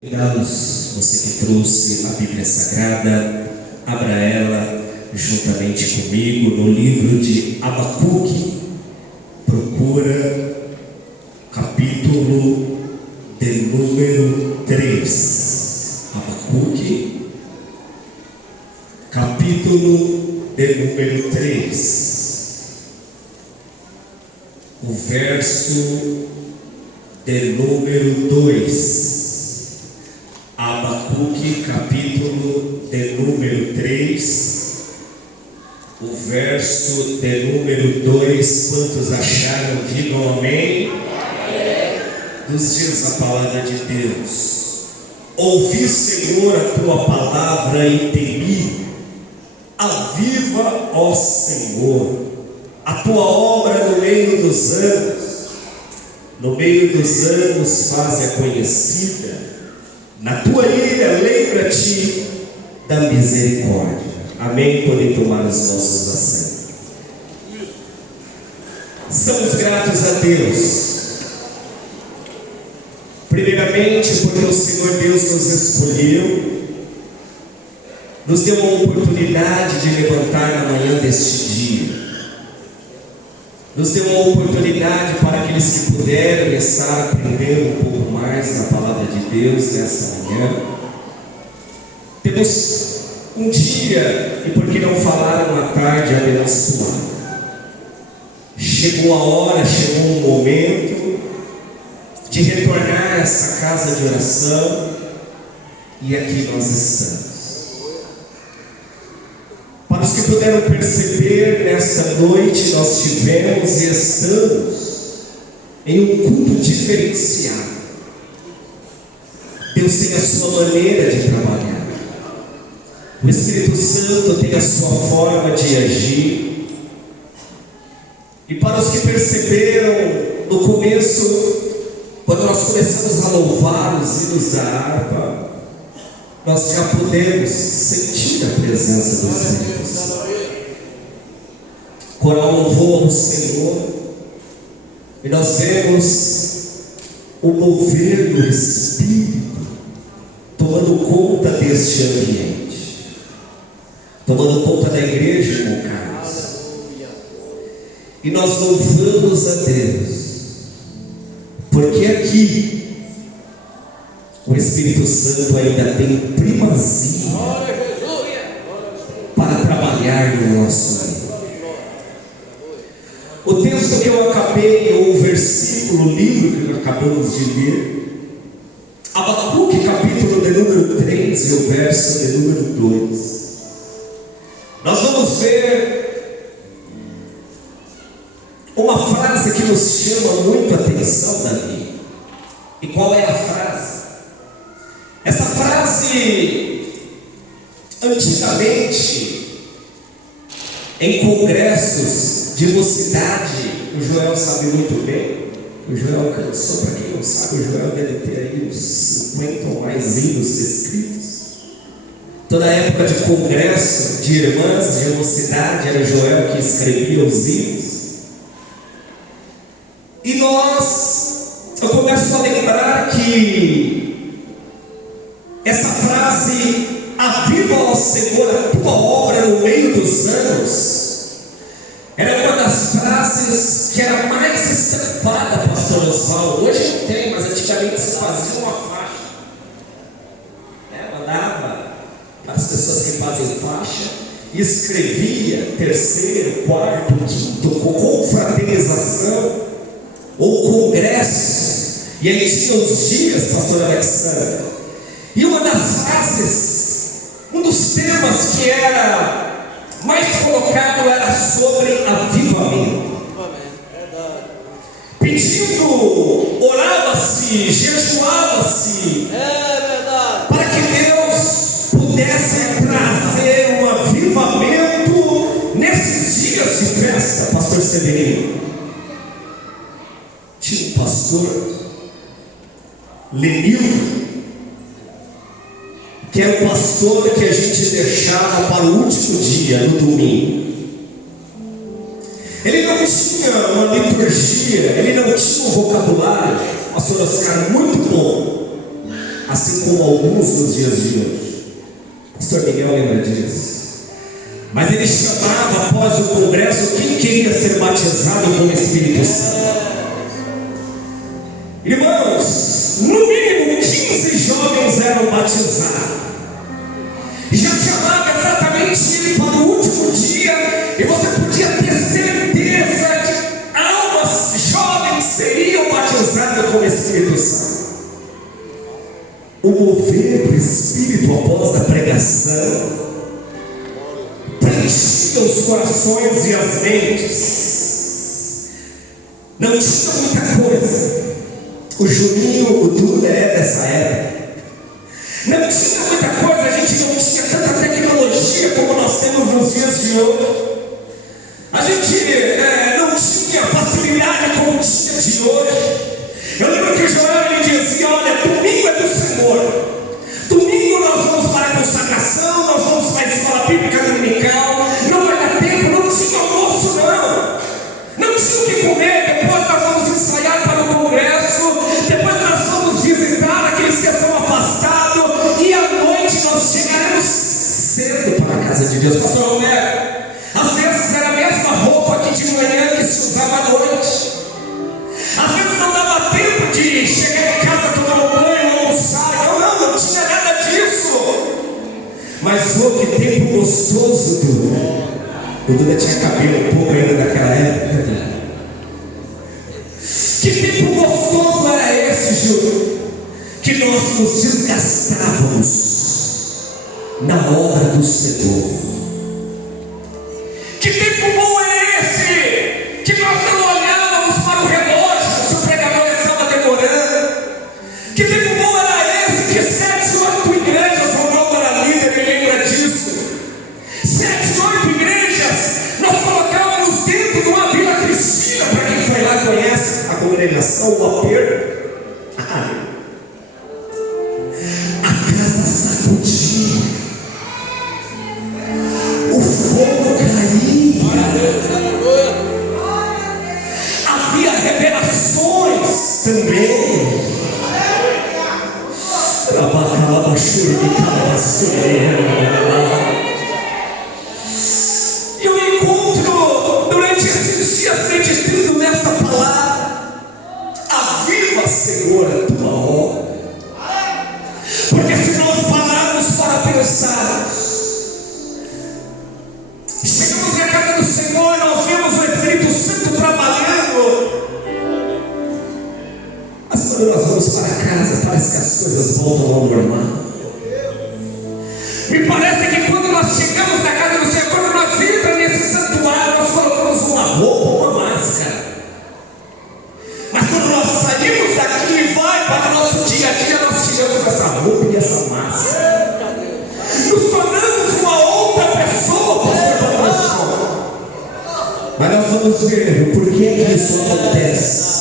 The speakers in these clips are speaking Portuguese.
Convidá-los, você que trouxe a Bíblia Sagrada, abra ela juntamente comigo no livro de Abacuque. Procura capítulo de número 3. Abacuque, capítulo de número 3. O verso de número 2. Abacuque, capítulo de número 3, o verso de número 2. Quantos acharam? Digam amém. Amém. Nos diz a palavra de Deus: ouvi, Senhor, a tua palavra e temi. Aviva, ó Senhor, a tua obra no meio dos anos. No meio dos anos faz-a conhecida. Na tua ira, lembra-te da misericórdia. Amém? Podem tomar os nossos assentos. Somos gratos a Deus, primeiramente porque o Senhor Deus nos escolheu, nos deu a oportunidade de levantar na manhã deste dia, nos deu uma oportunidade para aqueles que puderam começar a aprender um pouco mais da palavra de Deus nessa manhã. Temos um dia, e por que não falar uma tarde abençoada? Chegou a hora, chegou um momento de retornar a essa casa de oração, e aqui nós estamos. Para os que puderam perceber, nesta noite nós tivemos e estamos em um culto diferenciado. Deus tem a sua maneira de trabalhar, o Espírito Santo tem a sua forma de agir. E para os que perceberam no começo, quando nós começamos a louvar os hinos da harpa, nós já podemos sentir a presença do Espírito Santo. Coral louvou ao Senhor, e nós vemos o mover do Espírito tomando conta deste ambiente, tomando conta da igreja, irmão Carlos. E nós louvamos a Deus, porque aqui o Espírito Santo ainda tem primazia para trabalhar no nosso meio. O texto que eu acabei, ou o versículo, o livro que acabamos de ler, Abacuque, capítulo de número 3 e o verso de número 2. Nós vamos ver uma frase que nos chama muito a atenção, Davi. E qual é a frase? Essa frase, antigamente, em congressos de mocidade, o Joel sabe muito bem. O Joel cansou, para quem não sabe, o Joel deve ter aí uns 50 ou mais hinos escritos. Toda a época de congresso de irmãs, de mocidade, era o Joel que escrevia os hinos. E eu começo a lembrar que essa frase, aviva ao Senhor a tua obra no meio dos anos, era uma das frases que era mais estampada, pastor Osvaldo. Hoje não tem, mas antigamente se fazia uma faixa, mandava para as pessoas que fazem faixa, e escrevia terceiro, quarto, quinto, com confraternização ou congresso, e aí tinha os dias, pastor Alexandre. E uma das frases, um dos temas que era mais colocado era sobre avivamento. Pedindo, orava-se, jejuava-se, para que Deus pudesse trazer um avivamento nesses dias de festa, pastor Severino. Tinha um pastor, Lenildo, que era o pastor que a gente deixava para o último dia, no domingo. Ele não tinha uma liturgia, ele não tinha um vocabulário, pastor Oscar, muito bom. assim como alguns nos dias de hoje. O pastor Miguel lembra disso. Mas ele chamava após o congresso quem queria ser batizado com o Espírito Santo. Irmãos, no mínimo 15 jovens eram batizados. E já chamava exatamente ele para o último dia. E você podia ter certeza que almas jovens seriam batizadas com o Espírito Santo. O mover do Espírito após a pregação preenchia os corações e as mentes. Não tinha muita coisa. O Juninho, o Duda é dessa época. Não tinha muita coisa, a gente não tinha tanta tecnologia como nós temos nos dias de hoje. A gente não tinha facilidade como tinha de hoje. Eu lembro que o Joel ele dizia: olha, domingo é do Senhor. Domingo nós vamos para a consagração, nós vamos para a escola bíblica dominical. Não vai dar tempo, não tinha almoço não. Não tinha o que comer, depois nós vamos ensaiar para o congresso. Depois nós vamos visitar aqueles que estão afastados. E à noite nós chegaremos cedo para a casa de Deus. Pastor Romero, às vezes era a mesma roupa aqui de manhã que se usava à noite. Às vezes não dava tempo de chegar em casa, tomar um banho, almoçar. Não tinha nada disso. Mas que tempo gostoso, Duda. O Duda tinha cabelo um pouco ainda naquela época. Que tempo gostoso era esse, Júlio? Que nós nos desgastávamos na obra do Senhor. Que tempo bom é esse? Que nós não olhávamos para o relógio se o pregador estava demorando. Que tempo bom era esse? Que 7, 8 igrejas, o Ronaldo era líder, me lembra disso. 7, 8 igrejas nós colocávamos dentro de uma Vila Cristina. Para quem foi lá conhece a congregação do aperto. A casa sacudia, o fogo caía, havia revelações também. Eu me encontro durante esses dias meditando nessa palavra. Aviva, Senhor, a tua obra. Porque se nós pararmos para pensar, chegamos na casa do Senhor e nós vemos o Espírito Santo trabalhando. Mas quando nós vamos para casa, parece que as coisas voltam ao normal. Me parece que quando nós chegamos na casa do Senhor, quando nós entramos nesse santuário, nós colocamos uma roupa, uma máscara. Mas quando nós saímos daqui e vai para o nosso dia a dia, nós tiramos essa roupa e essa máscara. Nos tornamos uma outra pessoa, pastor Anderson. Mas nós vamos ver por que isso acontece.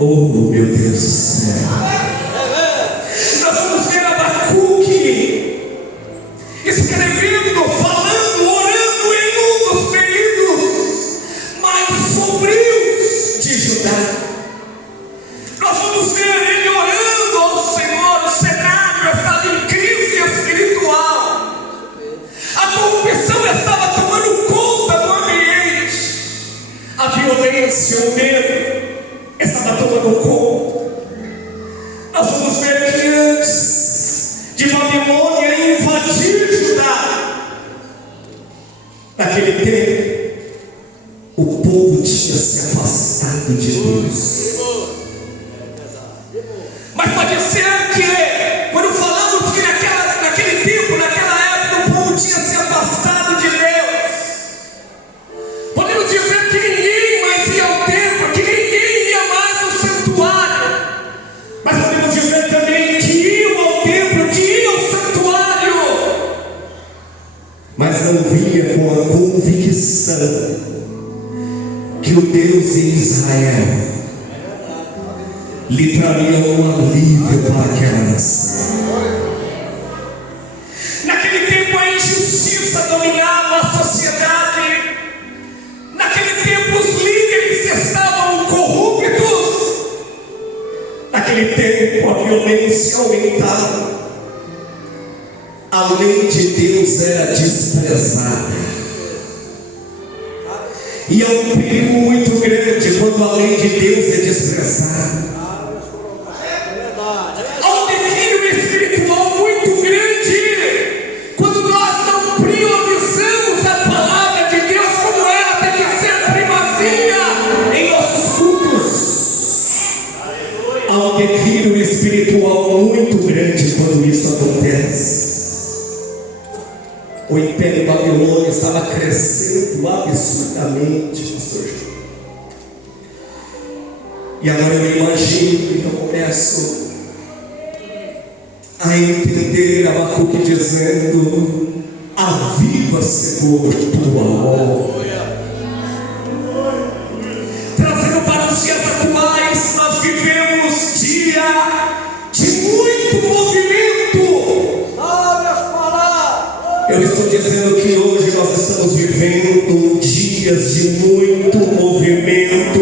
Oh, meu Deus do céu. Nós vamos ver Abacuque escrevendo, falando, orando em um dos períodos mais sombrios de Judá. Nós vamos ver ele orando ao Senhor. O cenário estava em crise espiritual. A corrupção estava tomando conta do ambiente. A violência, o medo estava tomando conta. Nós vamos ver que antes de Babilônia invadir Judá, naquele tempo, o povo tinha se afastado de Deus. Mas pode ser que, quando falamos que naquele tempo, naquela época, o povo tinha se afastado de Deus, podemos dizer que ninguém mais ia ao templo, que ninguém ia mais ao santuário. Mas podemos dizer também que iam ao templo, que iam ao santuário, mas não vinha com a convicção que o Deus de Israel lhe traria um alívio para aquela nação. Naquele tempo a injustiça dominava a sociedade. Naquele tempo os líderes estavam corruptos. Naquele tempo falência, aumentaram. A lei de Deus era desprezada. E é um perigo muito grande quando a lei de Deus é desprezada. Há um declínio espiritual muito grande quando nós não priorizamos a palavra de Deus como ela tem que ser primazia em nossos cultos. Há um declínio espiritual muito grande quando isso acontece. O Império Babilônia estava crescendo absurdamente, pastor João. E agora eu imagino que eu começo a entender Abacuque dizendo: aviva, Senhor, tua obra. Trazendo para os dias atuais, nós vivemos dia de muito movimento. Eu estou dizendo que hoje nós estamos vivendo dias de muito movimento,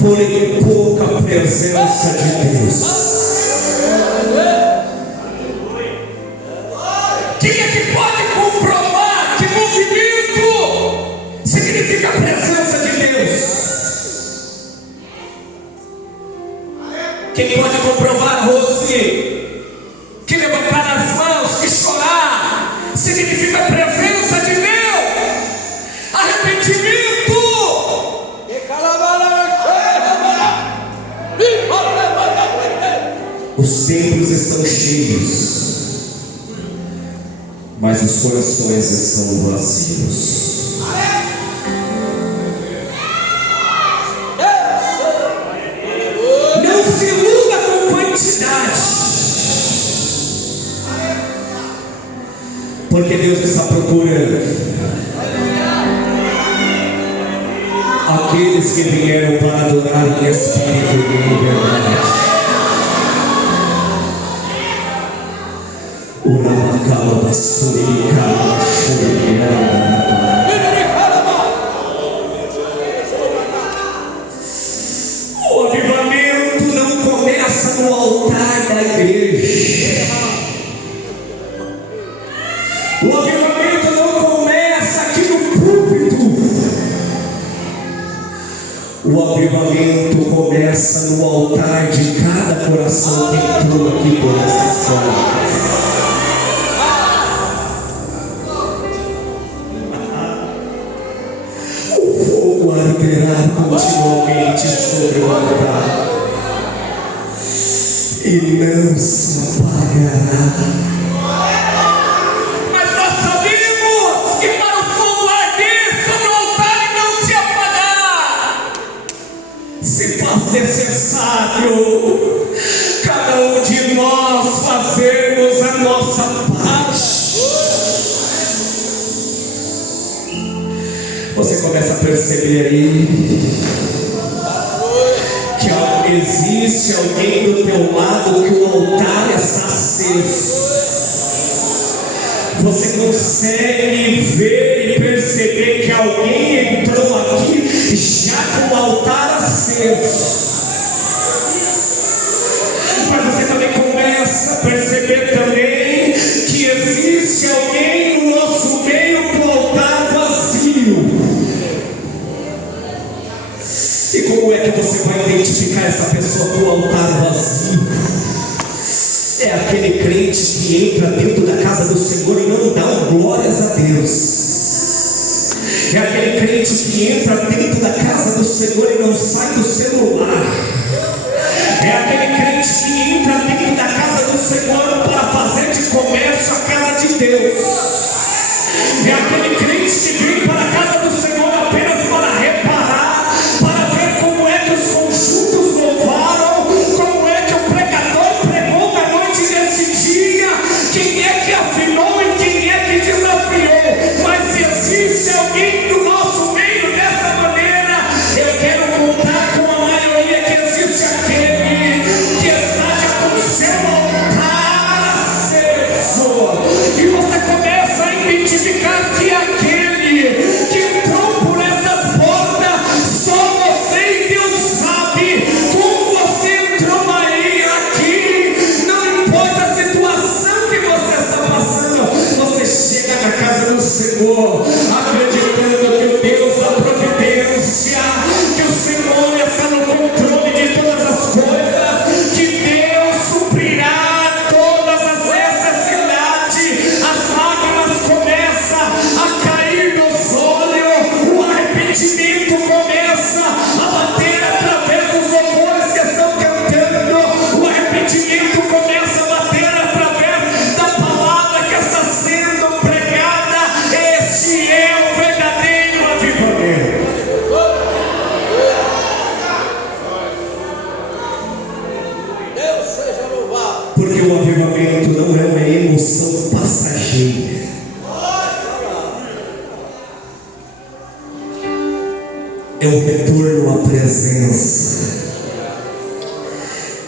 porém pouca presença de Deus. Quem é que pode comprovar que movimento significa presença de Deus? Quem pode comprovar, Rose? Que levantar as mãos, que chorar significa presença de Deus, arrependimento. Os templos estão cheios, mas os corações estão vazios. Não se iluda com quantidade, porque Deus está procurando aqueles que vieram para adorar em espírito e em verdade. O avivamento não começa no altar da igreja. O avivamento não começa aqui no púlpito. O avivamento começa no altar de cada coração que entrou aqui por essa sala. O fogo arderá continuamente sobre o altar e não se apagará. Necessário cada um de nós fazermos a nossa parte. Você começa a perceber aí que existe alguém do teu lado que o altar está aceso. Você consegue ver e perceber que alguém entrou aqui já com o altar aceso. Perceber também que existe alguém no nosso meio com o altar vazio. E como é que você vai identificar essa pessoa com o altar vazio? É aquele crente que entra dentro da casa do Senhor e não dá glórias a Deus. É aquele crente que entra dentro da casa do Senhor e não sai do celular. É aquele crente que entra dentro da casa do Senhor para fazer de comércio a casa de Deus. É aquele crente que vem para a casa do Senhor apenas para reparar, para ver como é que os conjuntos louvaram, como é que o pregador pregou na noite desse dia, quem é que afinou e quem é que desafiou. Mas se existe alguém do nosso meio dessa maneira, eu quero contar com a maioria que existe aquele que está com seu altar aceso. E você começa a identificar que aquele que entrou por essas portas, só você e Deus sabe como você entrou aí aqui. Porque o avivamento não é uma emoção passageira. É o retorno à presença.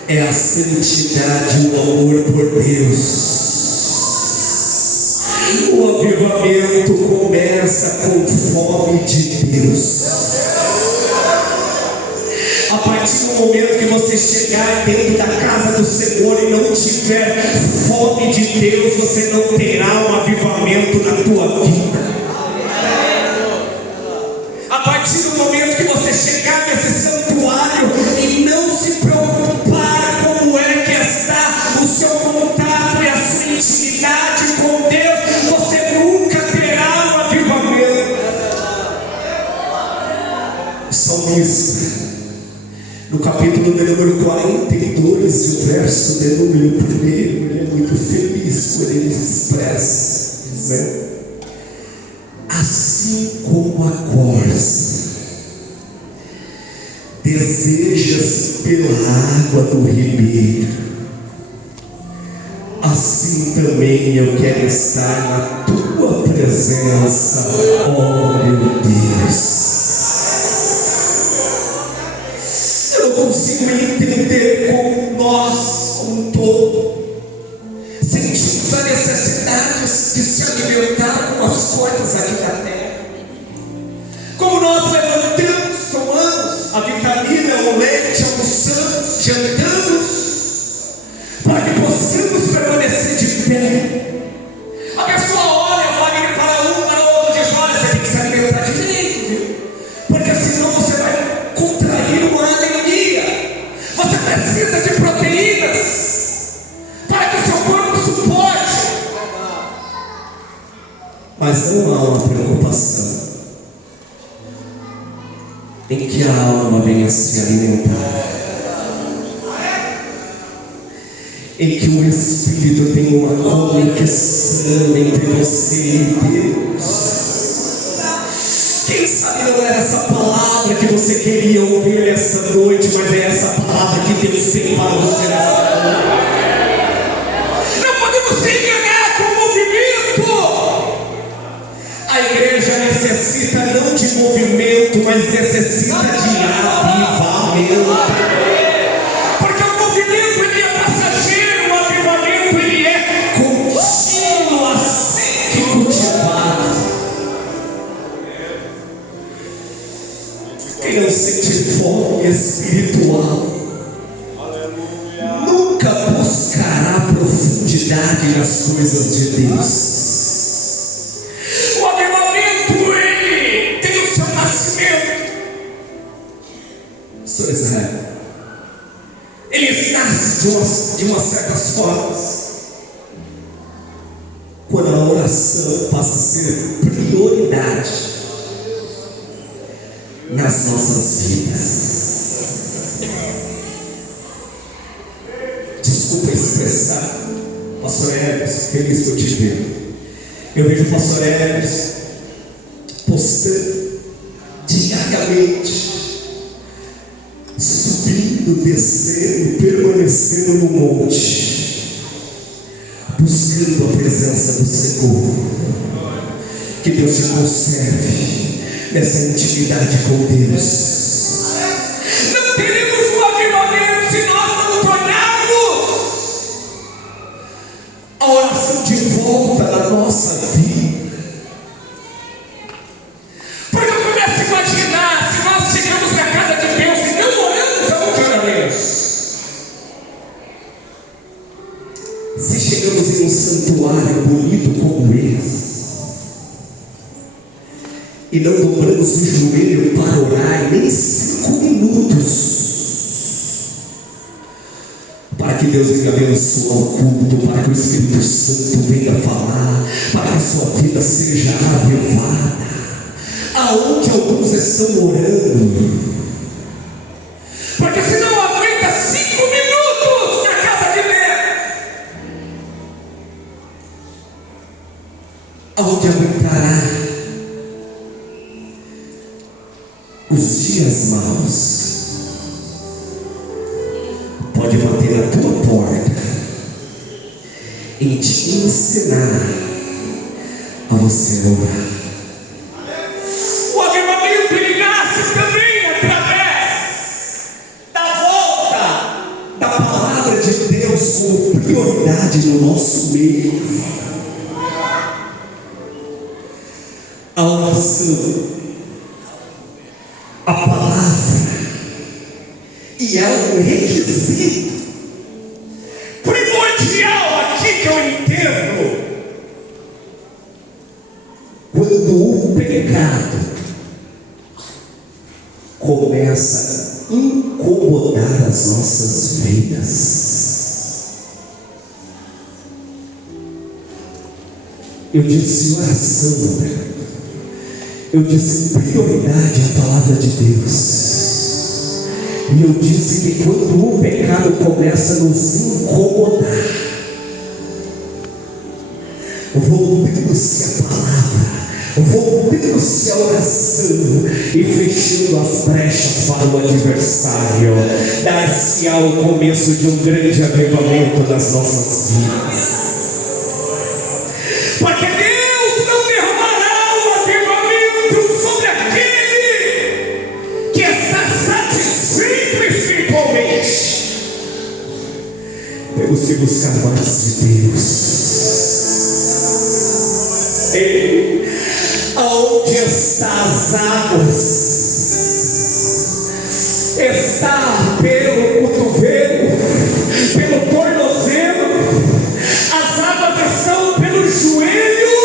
É a santidade e o amor por Deus. O avivamento começa com fome de Deus. A partir do momento que você chegar dentro da casa do Senhor e não tiver fome de Deus, você não terá um avivamento na tua vida. A partir do momento que você chegar nesse santuário e não se preocupar como é que está o seu contato e a sua intimidade com Deus, você nunca terá um avivamento. O salmista, no capítulo de número 42, e o verso de número 1, ele é muito feliz quando ele expressa, dizendo: assim como a corça desejas pela água do ribeiro, assim também eu quero estar na tua presença, ó meu Deus. Eu não consigo entender como nós, como um todo, sentimos a necessidade de se alimentar com as coisas aqui da terra. Como nós levantamos, tomamos a vitamina, o leite, almoçamos, jantamos, para que possamos permanecer de pé. A pessoa olha, vai para um, para o outro, diz: olha, você tem que se alimentar direito, viu? Porque senão você vai contrair uma anemia. Você precisa de proteínas para que o seu corpo suporte. Mas não há uma preocupação em que a alma venha se alimentar, em que o Espírito tenha uma comunicação entre você e Deus. Quem sabe não era essa palavra que você queria ouvir nesta noite, mas é essa palavra que Deus tem para você nesta noite. Não podemos se enganar com o movimento. A igreja necessita não de movimento, mas necessita de avivamento. Porque o movimento ele é passageiro, o avivamento ele é contínuo, assim que cultivado. Quem não sente fome espiritual nunca buscará profundidade nas coisas de Deus. O avivamento ele tem o seu nascimento. Sou Israel. Ele nasce de umas certas formas. Quando a oração passa a ser prioridade nas nossas vidas. Desculpa expressar, pastor Hermes, feliz por te ver. Eu vejo o pastor Hermes postando diariamente, subindo, descendo, permanecendo no monte, buscando a presença do Senhor. Que Deus te conserve nessa intimidade com Deus. Não teremos um avivamento se nós não tornarmos a oração de volta na nossa vida. Porque eu começo a imaginar, se nós chegamos na casa de Deus e não oramos, aonde oraremos? Se chegamos em um santuário bonito como esse e não dobramos o joelho para orar nem 5 minutos, para que Deus venha abençoar o culto, para que o Espírito Santo venha falar, para que a sua vida seja avivada, aonde alguns estão orando, porque se não aguenta 5 minutos na casa de Deus, aonde aguentará os dias maus? Pode bater a tua porta em te ensinar a você orar. O avivamento ele nasce também através da volta da palavra de Deus como prioridade no nosso meio. A oração, a palavra, e é um requisito primordial aqui que eu entendo. Quando o pecado começa a incomodar as nossas vidas, eu disse oração, eu disse prioridade à palavra de Deus, e eu disse que quando o pecado começa a nos incomodar, voltando-se a palavra, voltando-se a oração e fechando as brechas para o adversário, dar-se-á o começo de um grande avivamento das nossas vidas. Porque Deus não derramará o avivamento sobre aquele que está satisfeito espiritualmente. Temos que buscar mais de Deus. Aonde estão as águas? Está pelo cotovelo, pelo tornozelo, as águas estão pelo joelho.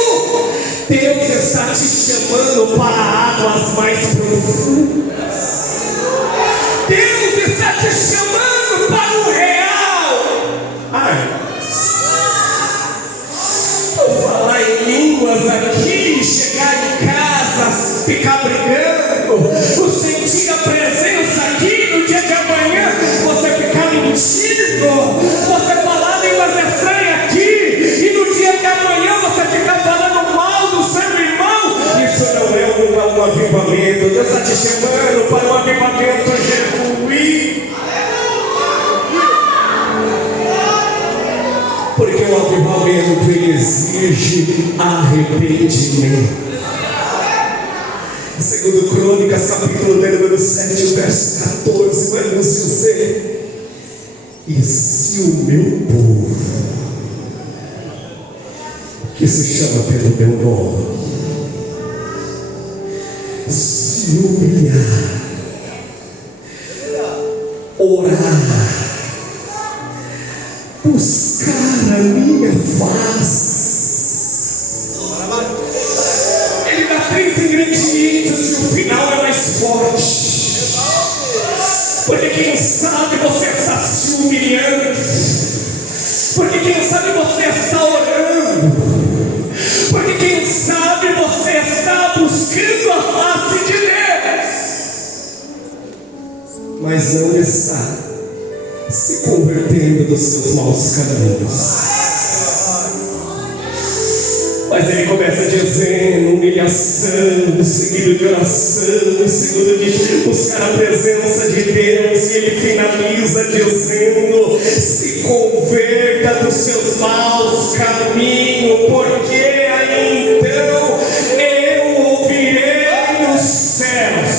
Deus está te chamando para águas mais profundas. Deus está te chamando para o real. Falar em línguas aqui, chegar em casa, ficar brigando, sentir a presença aqui, no dia de amanhã você ficar mentindo, você falar línguas estranhas aqui, e no dia de amanhã você ficar falando mal do seu irmão. Isso não é um avivamento. Deus está te chamando para um avivamento genuíno. Porque o avivamento ele exige arrependimento. Segundo Crônicas, capítulo número 7, verso 14, vai nos dizer: e se o meu povo, que se chama pelo meu nome, se humilhar, orar, buscar a minha face. Ele dá 3 ingredientes e o final é mais forte. Porque quem sabe você está se humilhando. Porque quem sabe você está orando. Porque quem sabe você está buscando a face de Deus, mas não está se convertendo dos seus maus caminhos. Mas ele começa dizendo humilhação, seguido de oração, seguido de buscar a presença de Deus, e ele finaliza dizendo: se converta dos seus maus caminhos, porque aí então eu ouvirei nos céus,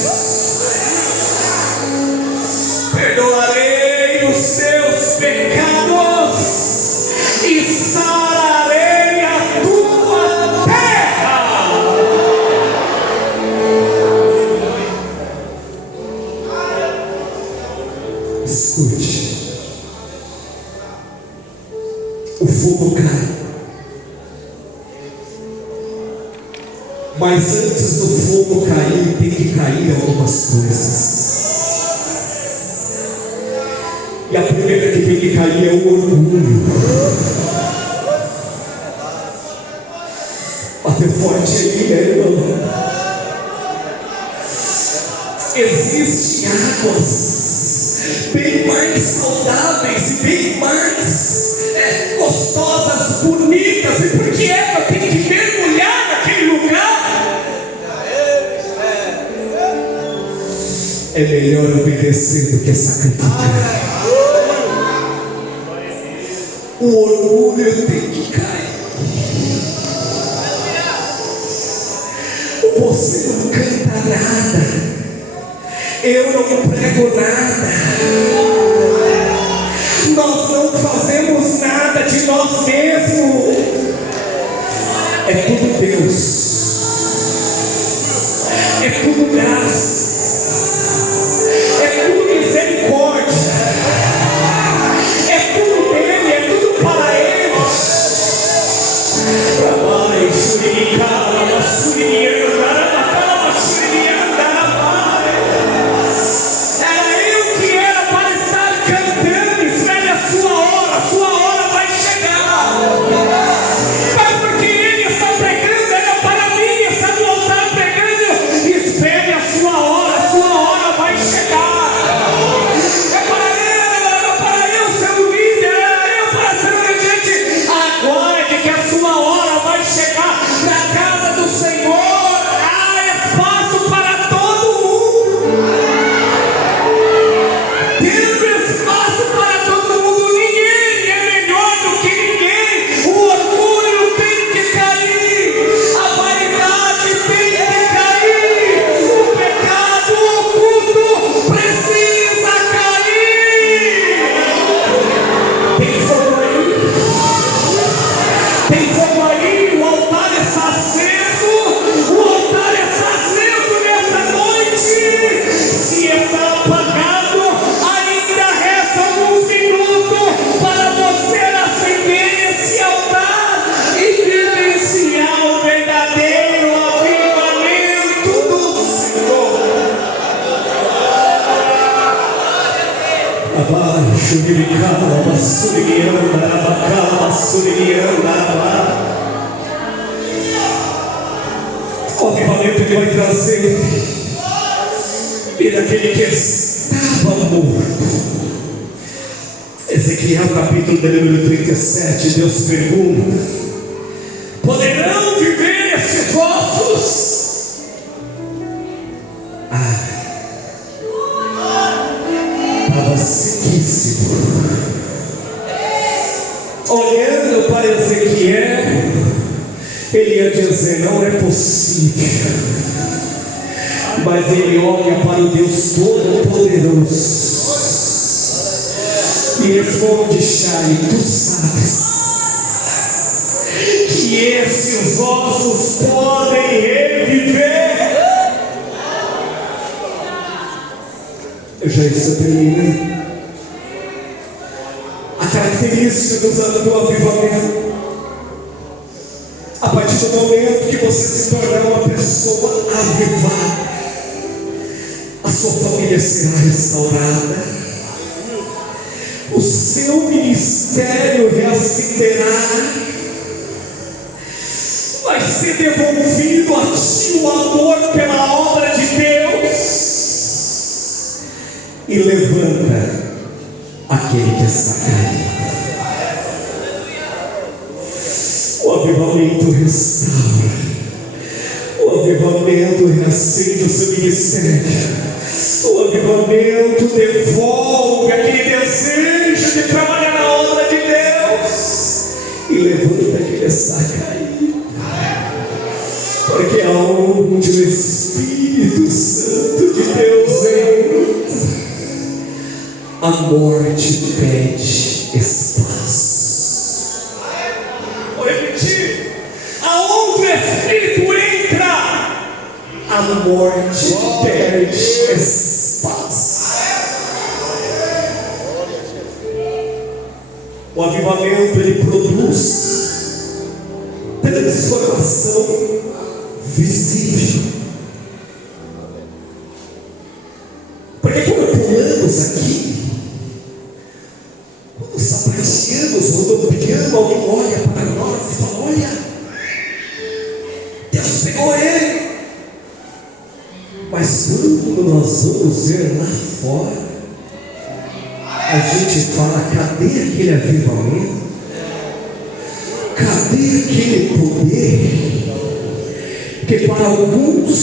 perdoarei os seus pecados e sararei a tua terra. Escute, o fogo cai, mas antes do fogo cair, tem que cair algumas coisas. E a primeira que tem que cair é o orgulho. Bater forte aí, né, irmão? Existem águas bem mais saudáveis e bem mais gostosas, bonitas. E por que ela tem que mergulhar naquele lugar? É melhor obedecer do que sacrificar. o orgulho tem que cair. Você não canta nada, eu não prego nada, nós não fazemos nada de nós mesmos, é tudo Deus, é tudo graça, é tudo misericórdia, é tudo dele, é tudo para ele. Era eu que era para estar cantando, espere a sua hora vai chegar. Mas porque ele está pregando, era para mim, está no altar pregando, espere a sua hora vai chegar. É para eu ser o líder, é eu para ser o regente. Aguarde que a sua hora vai chegar. Na casa do Senhor há espaço para todo mundo. Tendo espaço para todo mundo, ninguém é melhor do que ninguém. O orgulho tem que cair, a vaidade tem que cair, o pecado oculto precisa cair. Tem fogo aí? Tem fogo aí? O altar está aceso, o altar está aceso nessa noite. Se está apagado, ainda resta alguns minutos para você acender esse altar e vivenciar o verdadeiro avivamento do Senhor. Abaixo de Micala, Massuriana, Abacá, Massuriana. O avivamento que vai trazer aquele que estava morto. Ezequiel capítulo de número 37, Deus pergunta: poderão viver esses ossos? Estava sequíssimo. Olhando para Ezequiel, ele ia dizer: não é possível. Mas ele olha para o Deus Todo-Poderoso e responde: Chay, tu sabes que esses ossos podem reviver. Eu já estou terminando. A característica dos anos do avivamento: a partir do momento que você se tornar uma pessoa avivada, a sua família será restaurada, o seu ministério reacenderá, vai ser devolvido a ti o amor pela obra de Deus, e levanta aquele que está caído. O avivamento restaura, o avivamento reacende o seu ministério, o avivamento devolve aquele desejo de trabalhar na obra de Deus e levanta aquele que está caído. Porque aonde o Espírito Santo de Deus entra, a morte pede espaço. Vou repetir: aonde o Espírito entra, a morte perde espaço. O avivamento, ele produz transformação visível. Porque quando pulamos aqui, quando sapateamos, rodopiamos, alguém olha para nós e fala: olha, Deus pegou ele. Mas quando nós vamos ver lá fora, a gente fala: cadê aquele avivamento? Cadê aquele poder? Porque para alguns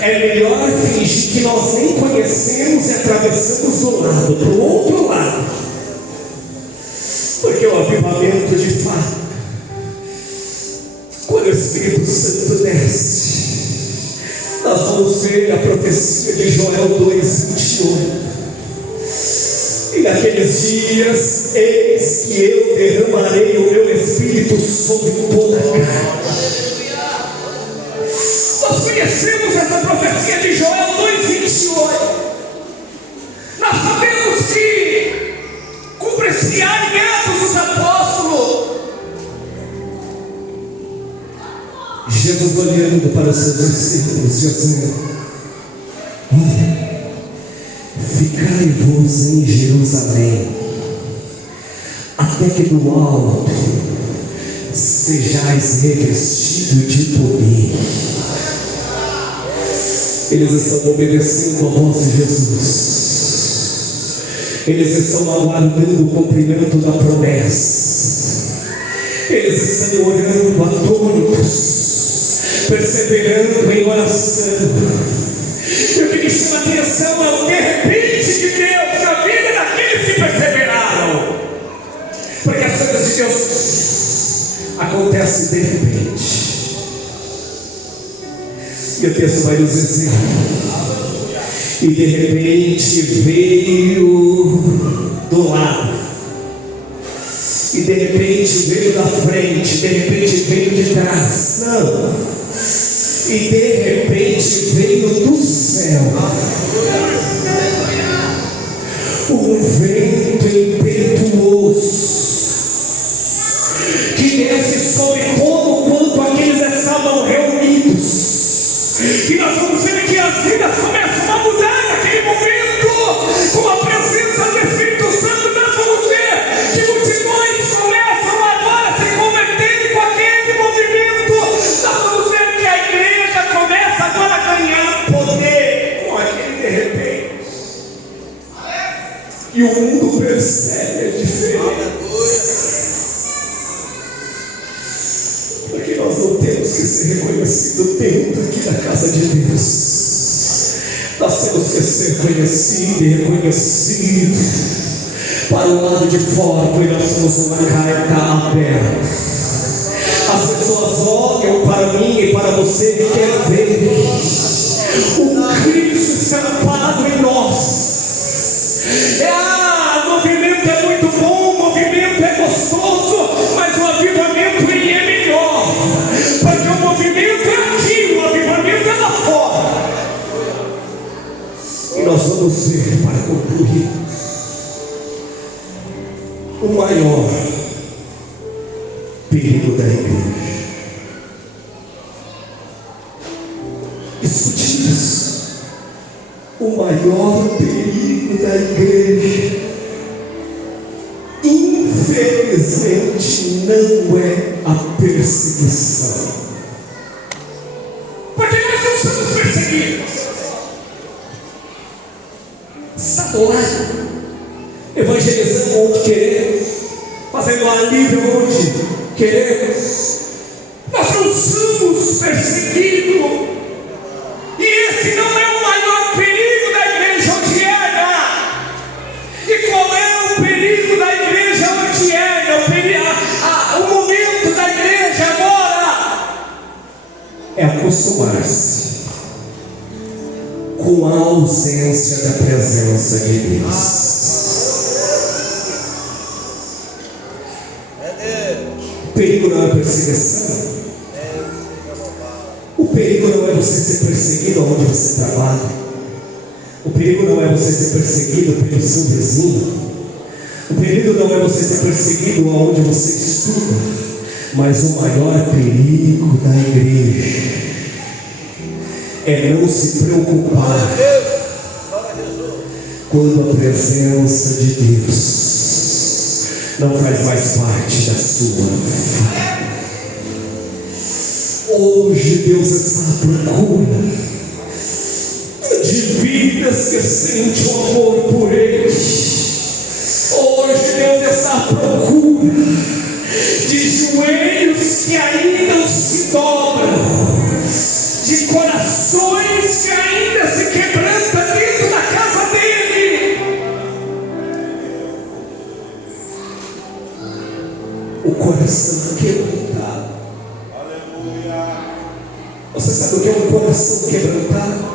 é melhor fingir que nós nem conhecemos e atravessamos do lado, para o outro lado. Porque o avivamento de fato, quando o Espírito Santo desce, nós vamos ver a profecia de Joel 2:28. E naqueles dias, eis que eu derramarei o meu Espírito sobre toda a carne. Nós conhecemos essa profecia de Joel 2:28. Nós sabemos que cumpre-se em Atos dos Apóstolos. Jesus olhando para os seus discípulos, dizendo: ficai-vos em Jerusalém, até que do alto sejais revestidos de poder. Eles estão obedecendo a voz de Jesus. Eles estão aguardando o cumprimento da promessa. Eles estão orando atônitos, perseverando em oração. E o que me chama a atenção é o de repente de Deus na vida daqueles que perseveraram. Porque as coisas de Deus acontecem de repente. E o texto vai nos dizer: e de repente veio do lado, e de repente veio da frente, de repente veio de trás, não, e de repente veio do céu um vento impetuoso que desce sobre todo quanto aqueles estavam reunidos. E nós vamos ver que as vidas começam a mudar naquele momento, com a presença do Espírito Santo. Nós vamos ver que multidões começam agora a se converterem com aquele movimento. Nós vamos ver que a igreja começa agora a ganhar poder com aquele de repente. E o mundo percebe a diferença. Porque nós não temos que ser reconhecidos dentro aqui da casa de Deus. Nós temos que ser conhecidos e reconhecidos para o lado de fora, porque nós somos uma carta aberta. As pessoas olham para mim e para você e querem ver o Cristo estampado em nós. O movimento é muito bom, o movimento é gostoso, mas o avivamento ele é melhor, porque o movimento é aqui, o avivamento é lá fora. E nós vamos ver, para concluir, o maior perigo da igreja. Escute isso. O maior perigo da igreja, infelizmente, não é a perseguição. Porque nós não somos perseguidos. Está do lado, evangelizando onde queremos, fazendo alívio onde queremos. Nós não somos perseguidos. E esse não é o maior perigo da igreja odiada. E qual é o perigo da igreja odiada? O momento da igreja agora é acostumar-se com a ausência da presença de Deus. O perigo não é a perseguição. O perigo não é você ser perseguido onde você trabalha. O perigo não é você ser perseguido pelo seu vizinho. O perigo não é você ser perseguido onde você estuda. Mas o maior perigo da igreja é não se preocupar quando a presença de Deus não faz mais parte da sua vida. Hoje Deus está à procura de vidas que sentem o amor por Ele. Hoje Deus está à procura de joelhos que ainda se dobram, de corações que ainda se quebrantam dentro da casa dele. o coração quebrantado. Você sabe o que é um coração quebrantado?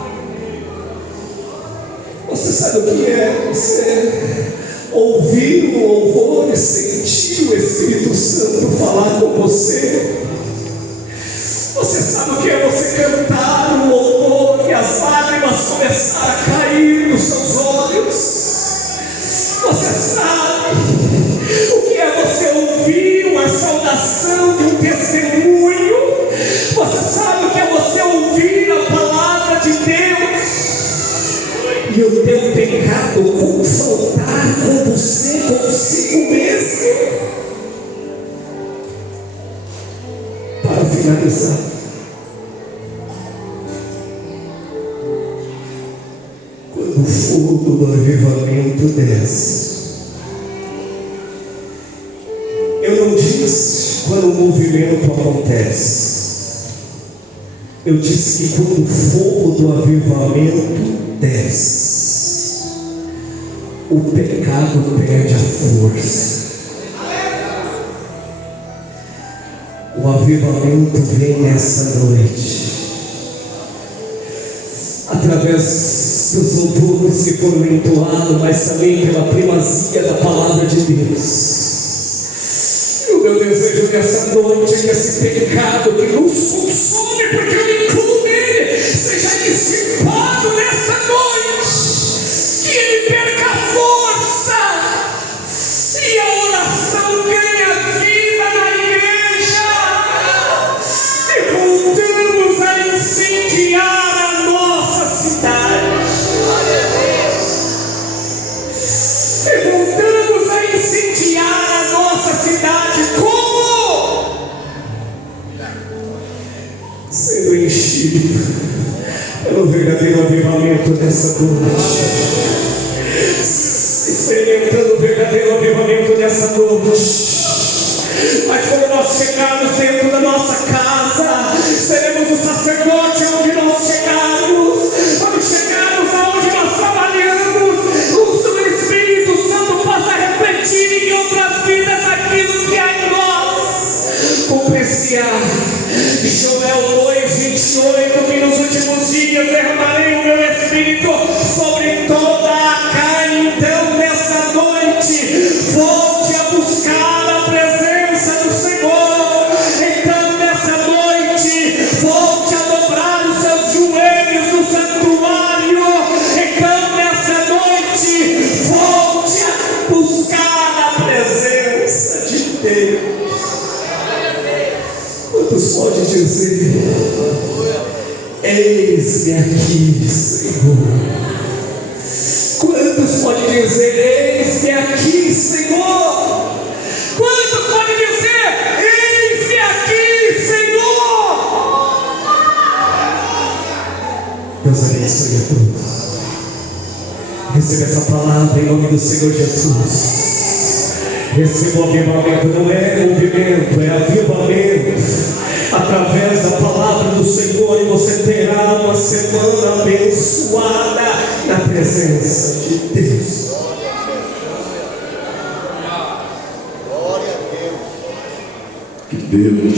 Você sabe o que é você ouvir o louvor e sentir o Espírito Santo falar com você? Você sabe o que é você cantar um louvor e as lágrimas começarem a cair dos seus olhos? Você sabe o que é você ouvir uma saudação de um testemunho? Você sabe o que é você ouvir a palavra de Deus e o teu pecado confrontar com você, consigo mesmo? Para finalizar, quando o fogo do avivamento desce, eu não disse quando o movimento acontece, eu disse que quando o fogo do avivamento desce, o pecado perde a força. O avivamento vem nessa noite, através dos louvores que foram entoados, mas também pela primazia da palavra de Deus. E o meu desejo nessa noite é que esse pecado que nos consome, porque eu me incluo nele, seja dissipado nessa noite, que ele perca a força e a oração ganha vida na igreja, e voltamos a incendiar a nossa cidade, e voltamos a incendiar a nossa cidade. Como? Sendo enchido pelo verdadeiro avivamento nessa noite, experimentando o verdadeiro avivamento nessa noite. Mas quando nós chegarmos dentro da nossa casa, seremos o sacerdote onde nós chegarmos. Quando chegarmos aonde nós trabalhamos, o Espírito Santo possa refletir em outras vidas aquilo que há em nós. Compreciar Joel 2:28, que nos últimos dias derramarei o meu Espírito sobre toda a carne. Então nessa noite, volte a buscar a presença do Senhor. Então nessa noite, volte a dobrar os seus joelhos no santuário. Então nessa noite, volte a buscar a presença de Deus. Quantos podem dizer: eis-me aqui, Senhor? Quantos podem dizer: eis-me aqui, Senhor? Quantos podem dizer: eis-me aqui, Senhor? Deus abençoe a todos. Receba essa palavra em nome do Senhor Jesus. Receba o avivamento, não é movimento, é avivamento. Através da palavra do Senhor, e você terá uma semana abençoada na presença de Deus. Glória a Deus. Que Deus